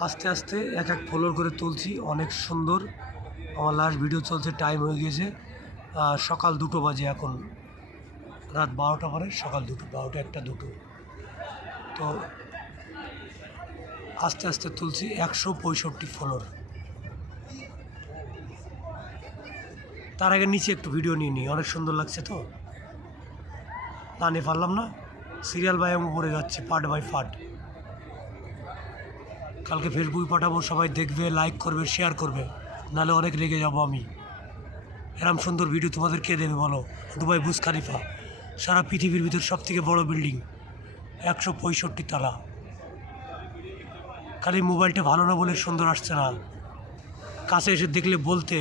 আস্তে আস্তে এক এক ফ্লোর করে তুলছি, অনেক সুন্দর। আমার লাস্ট ভিডিও চলছে, টাইম হয়ে গিয়েছে সকাল 2টো বাজে, এখন রাত 12টা পরে, সকাল 2টো, 12টা, 1টা, 2টো। তো আস্তে আস্তে তুলছি 165 ফ্লোর। তার আগে নিচে একটু ভিডিও নিয়ে নিই, অনেক সুন্দর লাগছে তো, না নিয়ে পারলাম না। সিরিয়াল বাই উপরে যাচ্ছে, পার্ট বাই পার্ট। কালকে ফেসবুকে পাঠাবো, সবাই দেখবে, লাইক করবে, শেয়ার করবে, নাহলে অনেক রেগে যাবো আমি। এরম সুন্দর ভিডিও তোমাদের কে দেবে বলো? দুবাই বুর্জ খলিফা, সারা পৃথিবীর ভিতর সবথেকে বড় বিল্ডিং, 165 তলা। খালি মোবাইলটা ভালো না বলে সুন্দর আসছে না, কাছে এসে দেখলে বলতে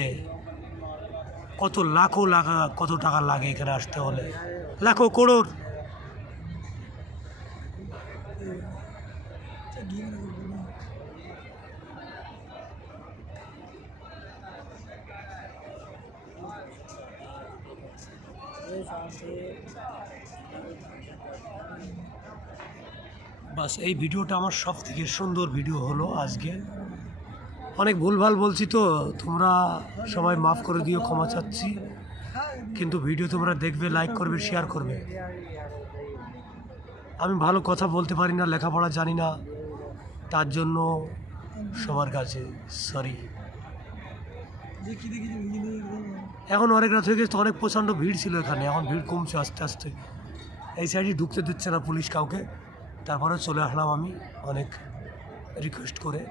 কত কত টাকা লাগে এখানে আসতে হলে, লাখো করোড়। বাস এই ভিডিওটা আমার সব থেকে সুন্দর ভিডিও হলো আজকে। অনেক ভুলভাল বলছি তো, তোমরা সবাই মাফ করে দিও, ক্ষমা চাচ্ছি। কিন্তু ভিডিও তোমরা দেখবে, লাইক করবে, শেয়ার করবে। আমি ভালো কথা বলতে পারি না, লেখাপড়া জানি না, তার জন্য সবার কাছে সরি। এখন অনেক রাত হয়ে গেছে, অনেক প্রচণ্ড ভিড় ছিল এখানে, এখন ভিড় কমছে আস্তে আস্তে। এই সাইডে ঢুকতে দিচ্ছে না পুলিশ কাউকে, তারপরে চলে আসলাম আমি অনেক রিকোয়েস্ট করে।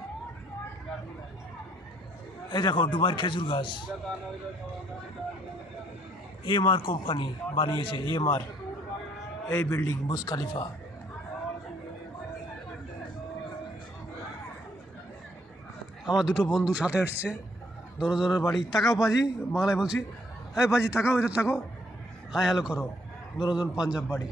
এই দেখো দুবাইয়ের খেজুর গাছ, EMR কোম্পানি বানিয়েছে, EMR। এই বিল্ডিং বুর্জ খলিফা। আমার দুটো বন্ধু সাথে এসছে, দোনোজনের বাড়ি। তাকাও বাজি, বাংলায় বলছি, এই বাজি তাকাও, এটা তাকাও, হাই হ্যালো করো। দোনোজন পাঞ্জাব বাড়ি।